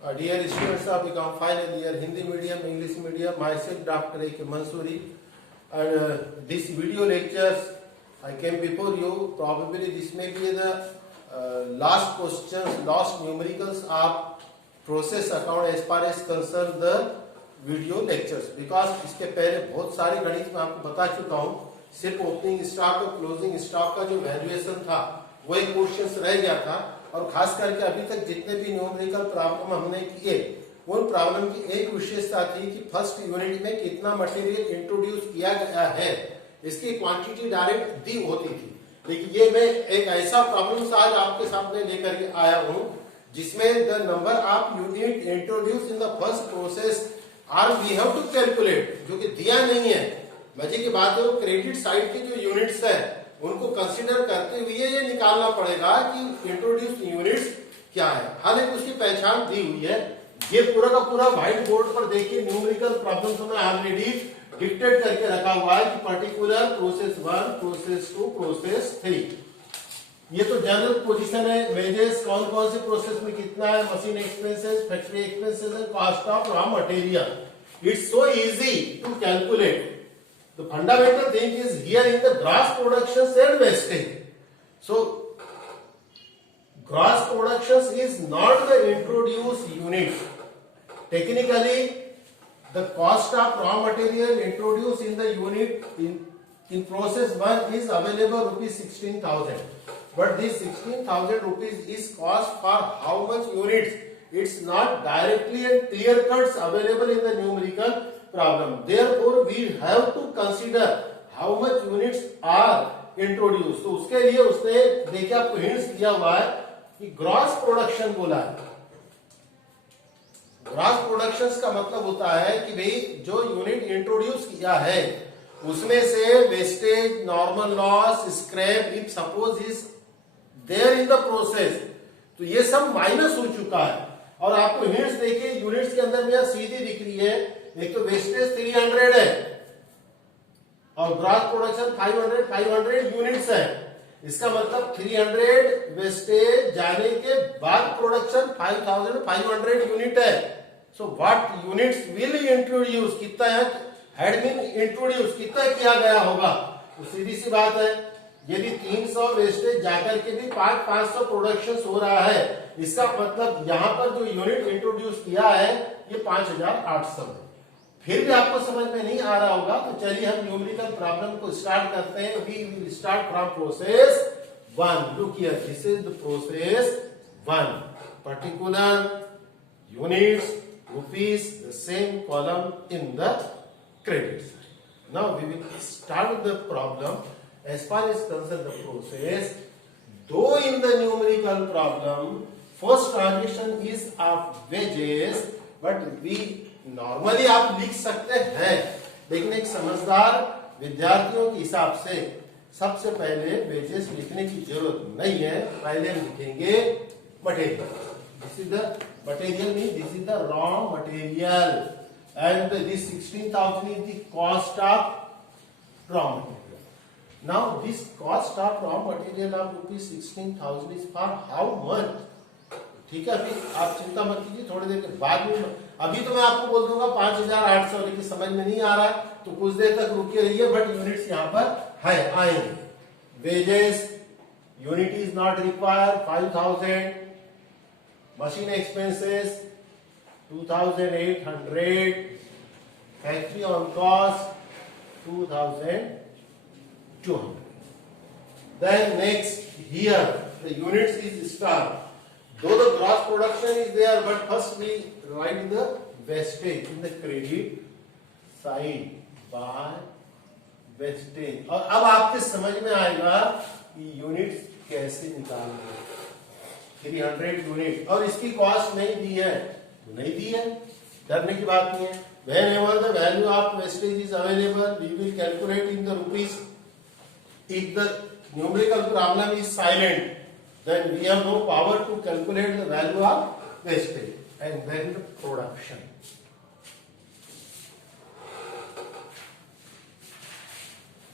Dear students of become final year Hindi medium, English medium, myself Dr. A.K. Mansoori, and this video lectures I came before you. Probably this may be the last questions, last numericals of process account as far as concerned the video lectures, because इसके पहले बहुत सारे गणित मैं आपको बता चुका हूँ. सिर्फ ओपनिंग स्टॉक और क्लोजिंग स्टॉक का जो वैल्यूएशन था वो एक क्वेश्चन रह गया था, और खास करके अभी तक जितने भी न्यूमेरिकल प्रॉब्लम हमने किए उन प्रॉब्लम की एक विशेषता थी कि फर्स्ट यूनिट में कितना मटेरियल इंट्रोड्यूस किया गया है, इसकी क्वांटिटी डायरेक्ट दी होती थी. लेकिन ये मैं एक ऐसा प्रॉब्लम आज आपके सामने लेकर के आया हूँ जिसमें the number of unit introduce in the first process are we have to calculate, जो कि दिया नहीं है. मजे की बात है वो क्रेडिट साइड की जो यूनिट्स है उनको कंसीडर करते हुए ये निकालना पड़ेगा कि इंट्रोड्यूस यूनिट्स क्या है. हालांकि उसकी पहचान दी हुई है. ये पूरा का पूरा व्हाइट बोर्ड पर देखिए न्यूमेरिकल प्रॉब्लम तो मैं ऑलरेडी डिक्टेट करके रखा हुआ है कि पर्टिकुलर प्रोसेस 1, प्रोसेस 2, प्रोसेस 3. ये तो जनरल पोजीशन है. वेजेस कौन कौन से प्रोसेस में कितना है, machine expenses, factory expenses and cost of raw material. It's so easy to calculate. The fundamental thing is here in the gross productions and wastage. So gross productions is not the introduced unit. Technically, the cost of raw material introduced in the unit in process 1 is available rupees 16,000. But this 16,000 rupees is cost for how much units? It's not directly and clear cuts available in the numerical problem. Therefore, we have to consider how much units are introduced. तो उसके लिए उसने देखिए आपको hints दिया हुआ है कि ग्रॉस प्रोडक्शन बोला है. ग्रॉस प्रोडक्शंस का मतलब होता है कि भाई जो यूनिट इंट्रोड्यूस किया है उसमें से wastage, normal loss, scrap if suppose is there in the process, तो ये सब माइनस हो चुका है. और आपको हिंट्स देखिए यूनिट्स के अंदर में यह सीधी दिख रही है. एक तो वेस्टेज 300 है और ग्रॉस प्रोडक्शन 500 यूनिट्स है. इसका मतलब 300 वेस्टेज जाने के बाद प्रोडक्शन 5500 यूनिट है. So what units will introduce, कितना हैड बीन इंट्रोड्यूस, कितना किया गया होगा. तो सीधी सी बात है, यदि 300 वेस्टेज जाकर के भी 500 प्रोडक्शन हो रहा है, इसका मतलब यहां पर जो यूनिट इंट्रोड्यूस किया है ये 5800 है. फिर भी आपको समझ में नहीं आ रहा होगा तो चलिए हम न्यूमेरिकल प्रॉब्लम को स्टार्ट करते हैं. We will start from process 1. Look here, this is the process 1. Particular units rupees, the same column in the credit side. Now we will start the problem as far as concerned the process. Though in the numerical problem first transaction is of wages, but we normally आप लिख सकते हैं, लेकिन एक समझदार विद्यार्थियों के हिसाब से सबसे पहले वेजेस लिखने की जरूरत नहीं है. पहले हम लिखेंगे material. This is the material mean this is the raw material and this 16,000 is the cost of raw material. Now this cost of raw material of rupees 16,000 is for how much? ठीक है, अभी आप चिंता मत कीजिए, थोड़ी देर के बाद में. अभी तो मैं आपको बोल दूंगा 5800, लेकिन समझ में नहीं आ रहा है तो कुछ देर तक रुके रहिए. बट यूनिट्स यहाँ पर है, आएंगे. Wages unit is not required 5000. Machine expenses 2800. Factory on cost 2200. Then next here the units is star. Though the gross production is there, but first we write the wastage in the credit side by wastage. और अब आपके समझ में आएगा कि units कैसे निकालना है. 300 यूनिट और इसकी कॉस्ट नहीं दी है तो नहीं दी है, डरने की बात नहीं है. Whenever the value of wastage is available, we will calculate in the rupees. If the numerical problem is silent, then we have no power to calculate the value of wastage. And then the production.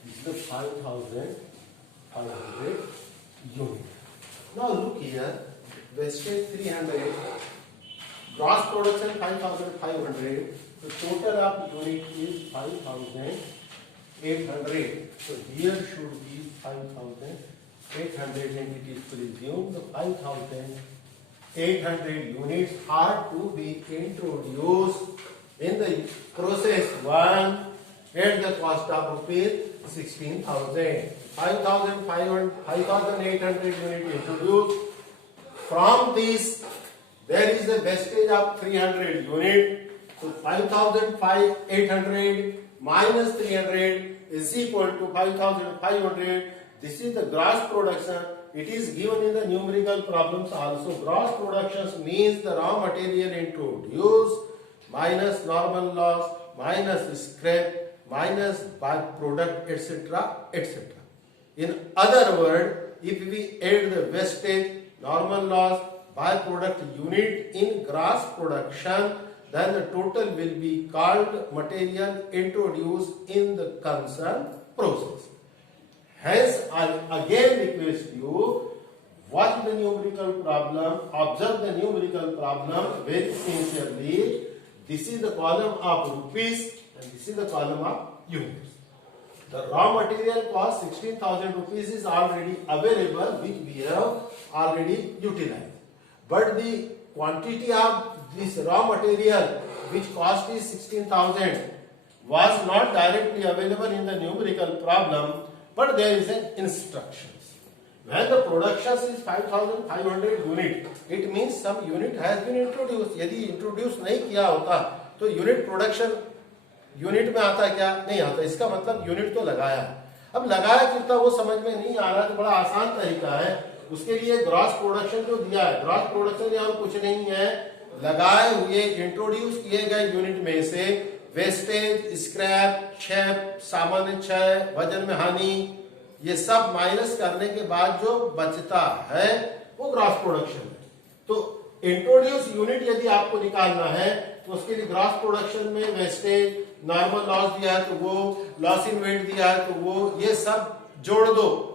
This is the 5,500 unit. Now look here, wastage 300 Gross production 5,500. The total of unit is 5,800. So here should be 5,800 and it is presumed the 5,800 units are to be introduced in the process 1 at the cost of rupees 16,000. 5,800 units introduced. From this, there is a wastage of 300 units. So 5,800 minus 300 is equal to 5,500. This is the gross production. It is given in the numerical problems also. Gross production means the raw material introduced minus normal loss minus scrap minus byproduct etc. etc. In other words, if we add the wastage, normal loss, byproduct unit in gross production, then the total will be called material introduced in the concerned process. Hence, I again request you, watch the numerical problem, observe the numerical problem very sincerely. This is the column of rupees and this is the column of units. The raw material cost 16,000 rupees is already available, which we have already utilized. But the quantity of this raw material, which cost is 16,000, was not directly available in the numerical problem, but there is an instructions. When the production is 5,500 unit, it means some unit has been introduced. यदि introduce नहीं किया होता, तो unit production unit में आता क्या? नहीं आता. इसका मतलब यूनिट तो लगाया. अब लगाया कितना वो समझ में नहीं आ रहा, तो बड़ा आसान तरीका है. उसके लिए ग्रॉस प्रोडक्शन जो दिया है, ग्रॉस प्रोडक्शन और कुछ नहीं है, लगाए हुए इंट्रोड्यूस किए गए यूनिट में से वेस्टेज, स्क्रैप, क्षय, सामान्य क्षय, वजन में हानि, ये सब माइनस करने के बाद जो बचता है वो ग्रॉस प्रोडक्शन है. तो इंट्रोड्यूस यूनिट यदि आपको निकालना है तो उसके लिए ग्रॉस प्रोडक्शन में वेस्टेज, नॉर्मल लॉस दिया है तो वो, लॉस इन वेट दिया है तो वो, ये सब जोड़ दो.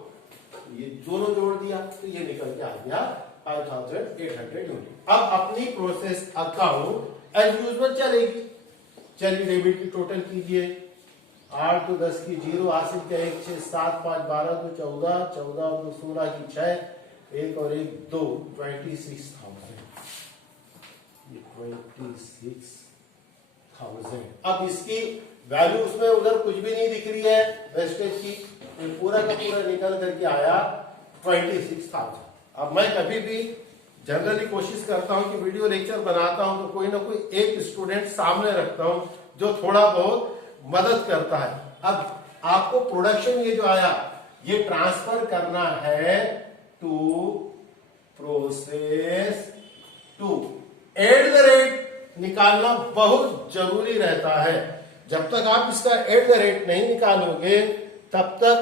ये दोनों जोड़ दिया तो ये निकल के आ गया 5,800 यूनिट. अब अपनी प्रोसेस अकाउंट एज यूजुअल चलेगी. चलिए डेबिट की टोटल कीजिए. 8 तो 10 की 0, हासिल का 1, 6, 7, 5, 12 तो 14, 14 तो 16 की 6, 1 और 1 2, 26,000. 26,000. अब इसकी वैल्यू उसमें उधर कुछ भी नहीं दिख रही है वेस्टेज की, तो पूरा का पूरा निकल करके आया 26,000. अब मैं कभी भी जनरली कोशिश करता हूं कि वीडियो लेक्चर बनाता हूं तो कोई ना कोई एक स्टूडेंट सामने रखता हूं जो थोड़ा बहुत मदद करता है. अब आपको प्रोडक्शन ये जो आया ये ट्रांसफर करना है to process 2. At the rate निकालना बहुत जरूरी रहता है. जब तक आप इसका एट द रेट नहीं निकालोगे तब तक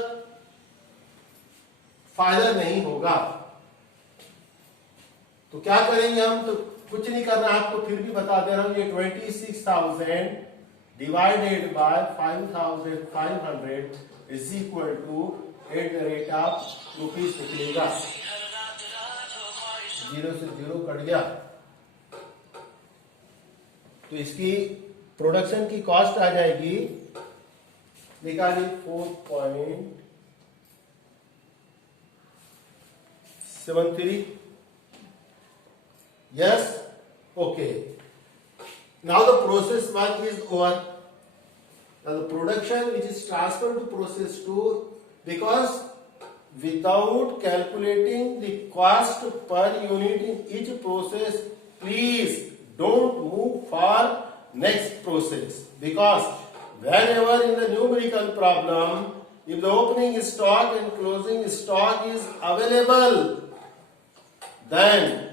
फायदा नहीं होगा. तो क्या करेंगे हम? तो कुछ नहीं करना, आपको फिर भी बता दे रहा हूं. ये 26,000 divided by 5,500 is equal to at the rate of rupees निकलेगा. 0 से 0 कट गया तो इसकी प्रोडक्शन की कॉस्ट आ जाएगी, निकालिए 4.73. Yes, okay. Now the process 1 is over. Now the production which is transferred to process 2, because without calculating the cost per unit in each process, please don't move for next process, because whenever in the numerical problem, if the opening stock and closing stock is available, then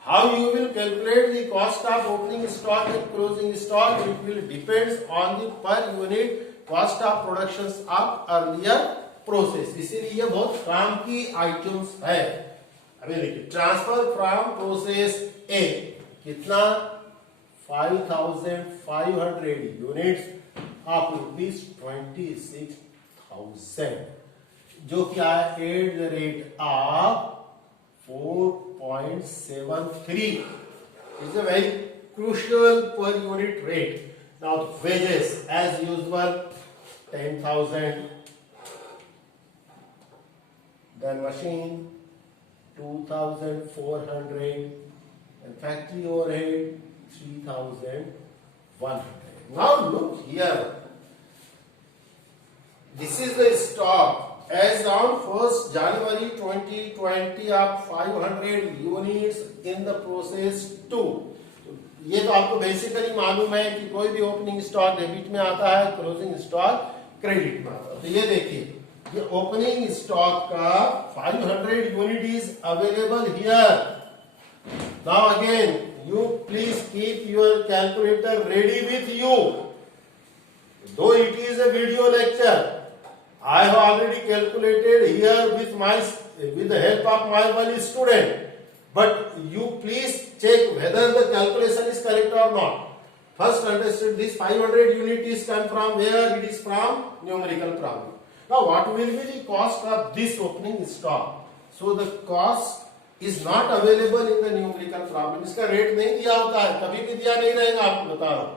how you will calculate the cost of opening stock and closing stock? It will depends on the per unit cost of productions of earlier process. इसीलिए ये बहुत काम की items है. अभी देखिए, transfer from process ए कितना 5,500 units of ₹26,000, जो क्या है eight the rate of 4.73. is a very crucial per unit rate. Now wages as usual 10,000, then machine 2,400, and factory overhead 3,100. Now look here, this is the stock. As on 1st January 2020 आप 500 units in the process 2. ये तो आपको basically मालूम है कि कोई भी opening stock debit में आता है, क्लोजिंग स्टॉक क्रेडिट में आता है. तो ये देखिए, ये ओपनिंग स्टॉक का 500 unit is available here. Now again you please keep your calculator ready with you. Though it is a video lecture, I have already calculated here with the help of my one student. But you please check whether the calculation is correct or not. First understand this 500 unit is come from where? It is from numerical problem. Now what will be the cost of this opening stock? So the cost is not available in the numerical problem. इसका rate नहीं दिया होता है, कभी भी दिया नहीं रहेगा, आपको बता रहा हूं.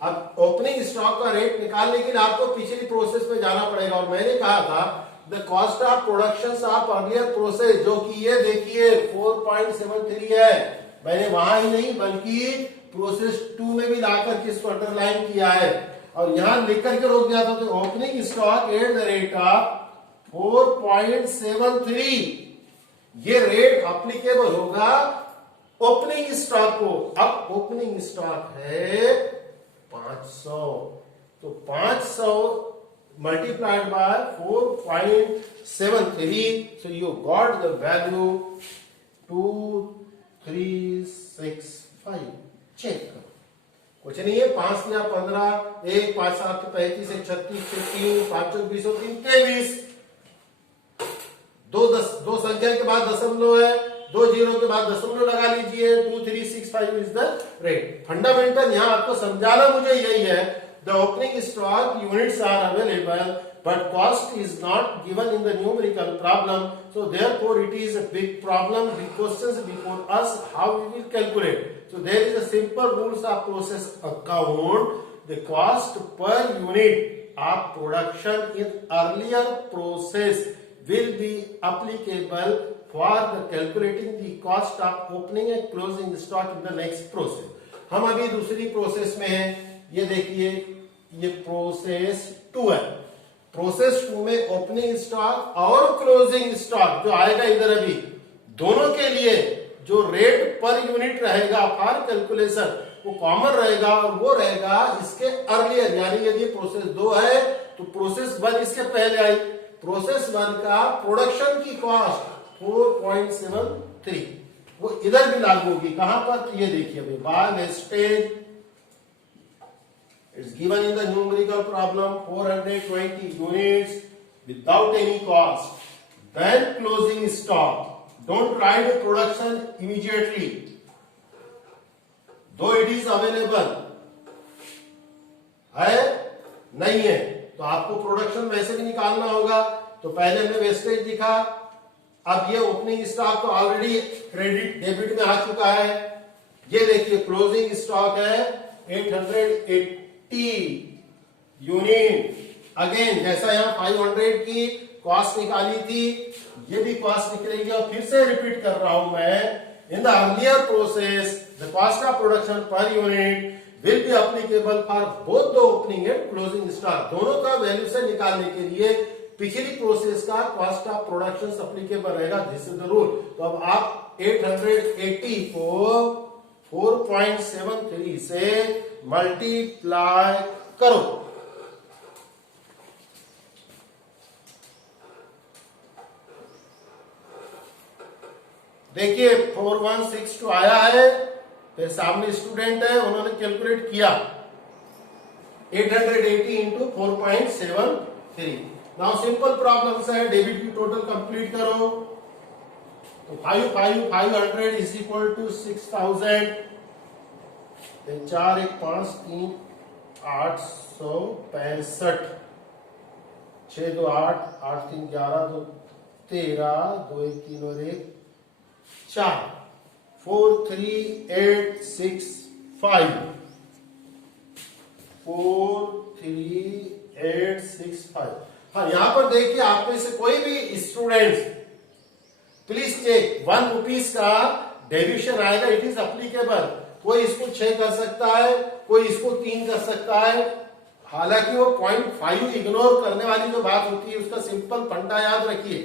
अब ओपनिंग स्टॉक का रेट निकालने के लिए आपको पिछली प्रोसेस में जाना पड़ेगा. और मैंने कहा था the cost of production of earlier process, जो कि ये देखिए 4.73 है. मैंने वहां ही नहीं बल्कि प्रोसेस 2 में भी लाकर के इसको अंडरलाइन किया है और यहां लिखकर के रोक दिया था. तो opening stock at the rate of 4.73, ये रेट अप्लीकेबल होगा ओपनिंग स्टॉक को. अब ओपनिंग स्टॉक है 500, तो 500 multiplied by 4.73, so you got the value 2365. Check करो, कुछ नहीं है. 5 या 15, 1 5 7 35 1 36 3 5 4 20 3 23. दो संख्या के बाद दशमलव है, 2 जीरो के बाद दशमलव लगा लीजिए. 2365 इज द रेट. फंडामेंटल यहां आपको समझाना मुझे यही है. The opening stock units are available but cost is not given in the numerical problem, so therefore it is a big problem. The questions before us, how we will calculate. So there is a simple rules of process account. The cost per unit of production in earlier process will be applicable for the calculating the cost of opening and closing stock in the next process. हम अभी दूसरी process में हैं. ये देखिए, ये process 2 है. Process 2 में ओपनिंग स्टॉक और क्लोजिंग स्टॉक जो आएगा इधर, अभी दोनों के लिए जो रेट पर यूनिट रहेगा फॉर कैलकुलेशन वो कॉमन रहेगा और वो रहेगा इसके अर्लियर. यानी यदि प्रोसेस 2 है तो प्रोसेस 1 इसके पहले आई. प्रोसेस 1 का प्रोडक्शन की कॉस्ट 4.73 वो इधर भी लागू होगी. कहां पर? तो ये देखिए अभी, by wastage it's given in the numerical problem 420 units without any cost. Then closing stock, don't write the production immediately though it is available है नहीं है तो आपको प्रोडक्शन वैसे भी निकालना होगा. तो पहले हमने वेस्टेज लिखा. अब ये ओपनिंग स्टॉक तो ऑलरेडी क्रेडिट डेबिट में आ चुका है. ये देखिए क्लोजिंग स्टॉक है 880 यूनिट. अगेन जैसा यहां 500 की कॉस्ट निकाली थी, ये भी कॉस्ट निकलेगी. और फिर से रिपीट कर रहा हूं मैं, in the earlier process the cost of production per unit will be applicable for both the opening and closing stock. दोनों का वैल्यू से निकालने के लिए पिछली प्रोसेस का कॉस्ट ऑफ प्रोडक्शन अप्लीकेबल रहेगा. This is the rule. तो अब आप 880 को 4.73 से मल्टीप्लाई करो. देखिए 4162 आया है. फिर सामने स्टूडेंट है, उन्होंने कैलकुलेट किया 880 इंटू 4.73. नाउ सिंपल प्रॉब्लम है, डेबिट की टोटल कंप्लीट करो. तो 500 इज इक्वल टू 6000. 4 1 5 3 865. 6 2 8 8 3 11 2 13 2 1 3 और 1 4. 43865 43865। हाँ, यहां पर देखिए, आप में से कोई भी स्टूडेंट प्लीज चेक, 1 रुपीज का डेविएशन आएगा, इट इज अप्लीकेबल। कोई इसको 6 कर सकता है, कोई इसको 3 कर सकता है। हालांकि वो 0.5 इग्नोर करने वाली जो बात होती है, उसका सिंपल फंडा याद रखिए।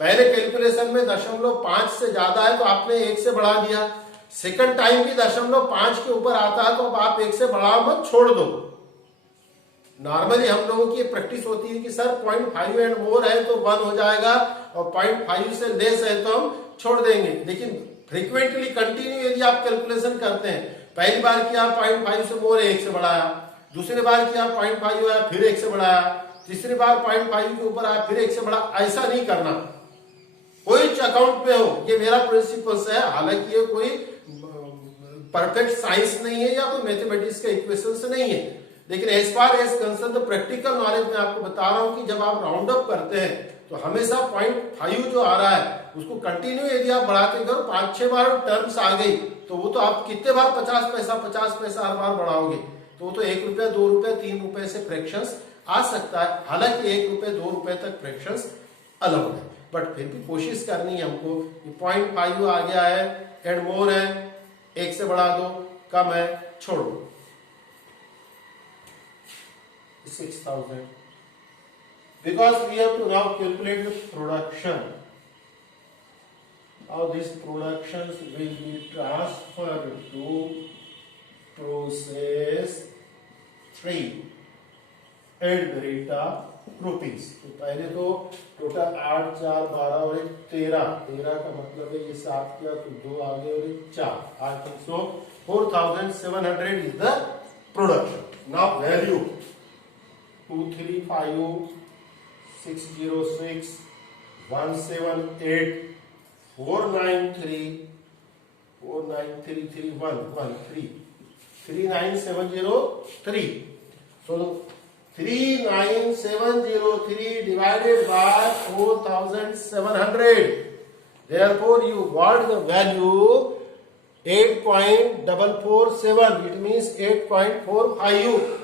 पहले कैलकुलेशन में 0.5 से ज्यादा है तो आपने 1 से बढ़ा दिया, सेकंड टाइम भी 0.5 के ऊपर आता है तो अब आप 1 से बढ़ा मत, छोड़ दो। नॉर्मली हम लोगों की प्रैक्टिस होती है कि सर 0.5 एंड मोर है तो 1 हो जाएगा, और 0.5 से लेस है तो हम छोड़ देंगे। लेकिन फ्रीक्वेंटली कंटिन्यू यदि आप कैलकुलेशन करते हैं, पहली बार किया 0.5 से मोर है 1 से बढ़ाया, दूसरी बार किया 0.5 आया फिर 1 से बढ़ाया, तीसरी बार 0.5 के ऊपर आया फिर 1 से बढ़ा, ऐसा नहीं करना। कोई अकाउंट पे हो, ये मेरा प्रिंसिपल्स है। हालांकि ये कोई परफेक्ट साइंस नहीं है या कोई मैथमेटिक्स का इक्वेशन नहीं है, लेकिन as far as concern the practical knowledge में आपको बता रहा हूं कि जब आप राउंड अप करते हैं तो हमेशा 0.5 जो आ रहा है उसको कंटिन्यू यदि आप बढ़ाते करो, 5-6 बार टर्म्स आ गई तो वो तो आप कितने बार 50 पैसा हर बार बढ़ाओगे, तो वो तो 1 रुपया 2 रुपया 3 रुपए से फ्रैक्शंस आ सकता है। हालांकि 1 रुपए 2 रुपए तक फ्रैक्शंस अलाउड है, बट फिर भी कोशिश करनी है हमको कि 0.5 आ गया है एंड मोर है 1 से बढ़ा दो, कम है छोड़ो। 6,000 because we have to now calculate the production. Now these productions will be transferred to process 3 at the rate of rupees। तो पहले तो टोटल 8 4 12 और 13 का मतलब है ये 7 किया तो 2 आगे और 4 I think so 4,700 is the production। now value 235 606 178 493 493 39703। so 39703 divided by 4,700, therefore you got the value 8.447, it means 8.45।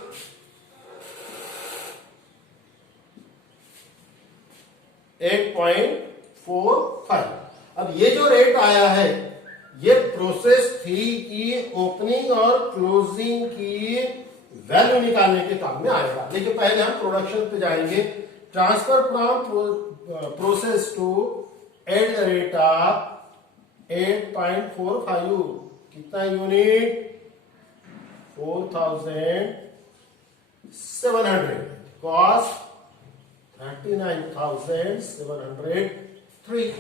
8.45। अब ये जो रेट आया है ये प्रोसेस 3 की ओपनिंग और क्लोजिंग की वैल्यू निकालने के काम में आएगा। लेकिन पहले हम प्रोडक्शन पे जाएंगे। Transfer from process to at the rate of 8.45, कितना unit 4,700, cost 39,703।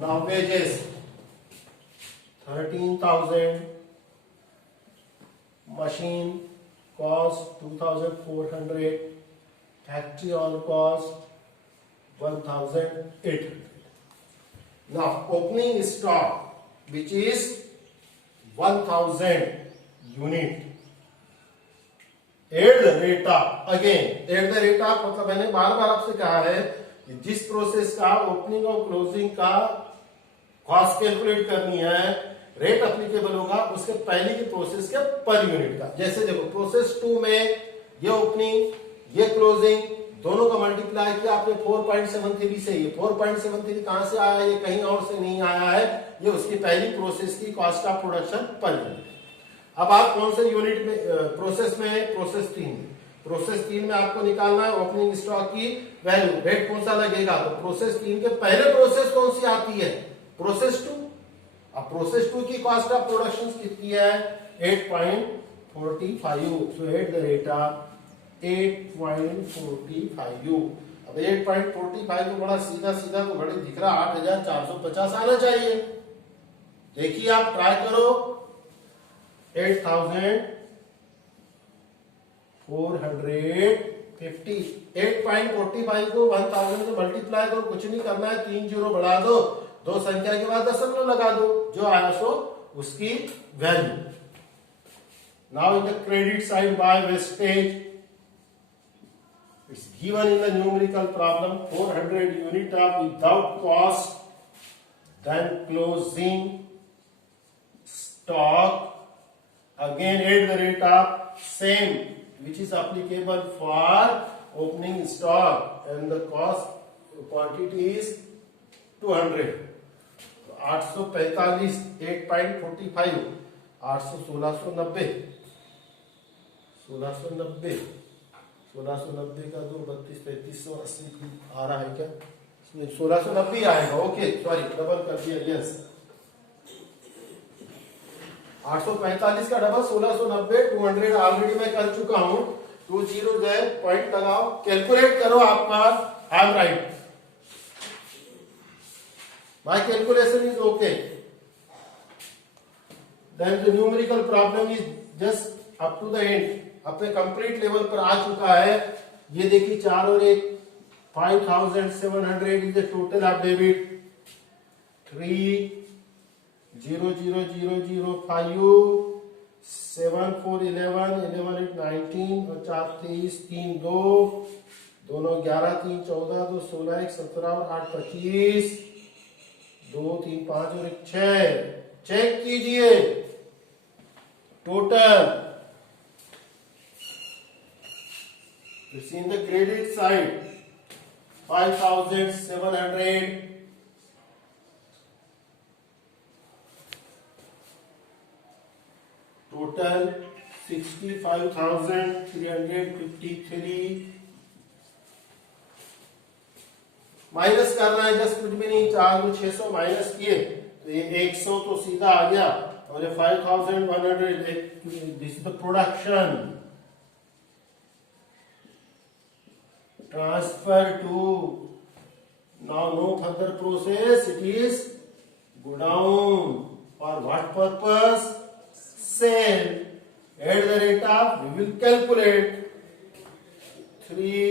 now wages 13,000, machine cost 2,400, factory on cost 1,800। now opening stock which is 1,000 unit eight the rate of, again eight the rate of मतलब मैंने बार बार आपसे कहा है कि जिस process का opening और क्लोजिंग का कॉस्ट कैलकुलेट करनी है, रेट अप्लीकेबल होगा उसके पहले की प्रोसेस के पर यूनिट का। जैसे देखो प्रोसेस 2 में ये ओपनिंग ये क्लोजिंग दोनों का मल्टीप्लाई किया आपने 4.73 से। ये 4.73 कहां से आया, ये कहीं और से नहीं आया है, ये उसकी पहली प्रोसेस की cost of production per unit. अब आप कौन से यूनिट में प्रोसेस में, प्रोसेस 3 में। प्रोसेस 3 में आपको निकालना है ओपनिंग स्टॉक की वैल्यू, रेट कौन सा लगेगा, तो प्रोसेस 3 के पहले प्रोसेस कौन सी आती है, प्रोसेस 2। अब प्रोसेस 2 की कॉस्ट ऑफ प्रोडक्शन कितनी है 8.45, सो एट द रेट ऑफ 8.45। अब 8.45 तो बड़ा सीधा सीधा तो बड़े दिख रहा 8,450 आना चाहिए। देखिए आप ट्राई करो 8,450, 8.45 को 1,000 से मल्टीप्लाई करो, कुछ नहीं करना है, 3 जीरो बढ़ा दो, 2 संख्या के बाद दशमलव लगा दो, जो आया सो उसकी value. Now in the credit side by wastage it's given in the numerical problem 400 unit of without cost, then closing stock again at the rate of same which is applicable for opening stock and the cost quantity is 200. 845 8.45 1690 का 2 32 3380 आ रहा है क्या? 1690 आएगा. Okay sorry double कर दिया. Yes 845 का double 1690. 200 already मैं कर चुका हूं. 2 जीरो है पॉइंट लगाओ कैलकुलेट करो. आपका I am right. My calculation is okay. Then the numerical problem is just up to the end. अपने कंप्लीट लेवल पर आ चुका है. ये देखिए 4 और 1 5700 is the total of debit. 3 0 0 0 0 5 7 4 11 11 8 19 और 4 23 3 2 दोनों 11 3 14 2 16 1 17 और 8 25 2 3 5 और 1 6. चेक कीजिए total. It's in the credit side 5700. Total 65,353. Minus करना है जस्ट कुछ भी नहीं. 4 को 600 माइनस किए तो ये 100 तो सीधा आ गया. और ये 5100 this is the production. Transfer to now no further process. It is go down for what purpose? Sale at the rate of we will calculate 3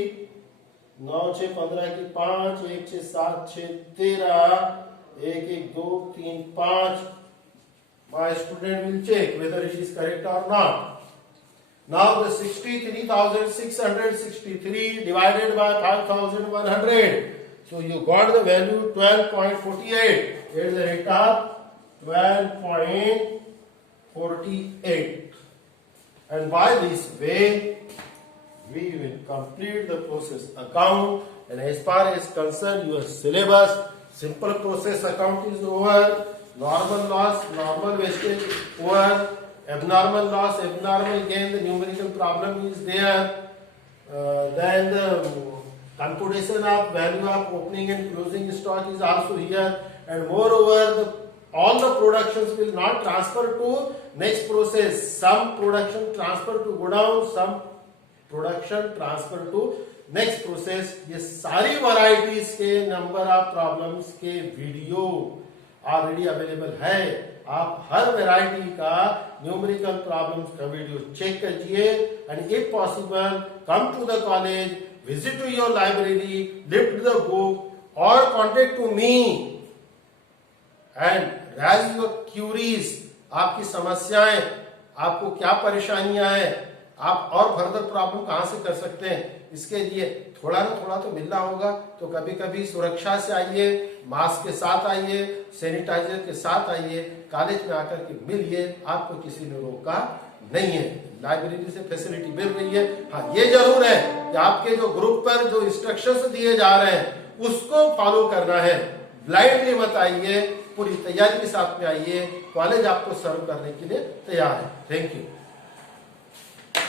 9 6 15 की 5 1 6 7 6 13 1 1 2 3 5. My student will check whether it is correct or not. Now the 63,663 divided by 5,100. So you got the value 12.48 at the rate of 12.48. And by this way we will complete the process account. And as far as concerned your syllabus, simple process account is over. Normal loss, normal wastage over. Abnormal loss, abnormal gain, the numerical problem is there. Then the computation of value of opening and closing stock is also here. And moreover, all the productions will not transfer to next process. Some production transfer to go down, some production transfer to next process. ये सारी varieties के number of problems के video already available है. आप हर variety का numerical problems का video check कीजिए. And if possible come to the college, visit to your library, lift the book और contact to me and raise your queries. आपकी समस्याएं, आपको क्या परेशानियां हैं, आप और फर्दर प्रॉब्लम कहां से कर सकते हैं. इसके लिए थोड़ा ना थोड़ा तो मिलना होगा. तो कभी कभी सुरक्षा से आइए, मास्क के साथ आइए, सैनिटाइजर के साथ आइए, कॉलेज में आकर के मिलिए. आपको किसी ने रोका नहीं है. लाइब्रेरी से फैसिलिटी मिल रही है. हाँ ये जरूर है कि आपके जो ग्रुप पर जो इंस्ट्रक्शंस दिए जा रहे हैं उसको फॉलो करना है. ब्लाइंडली मत आइए, पूरी तैयारी के साथ में आइए. कॉलेज आपको सर्व करने के लिए तैयार है. Thank you.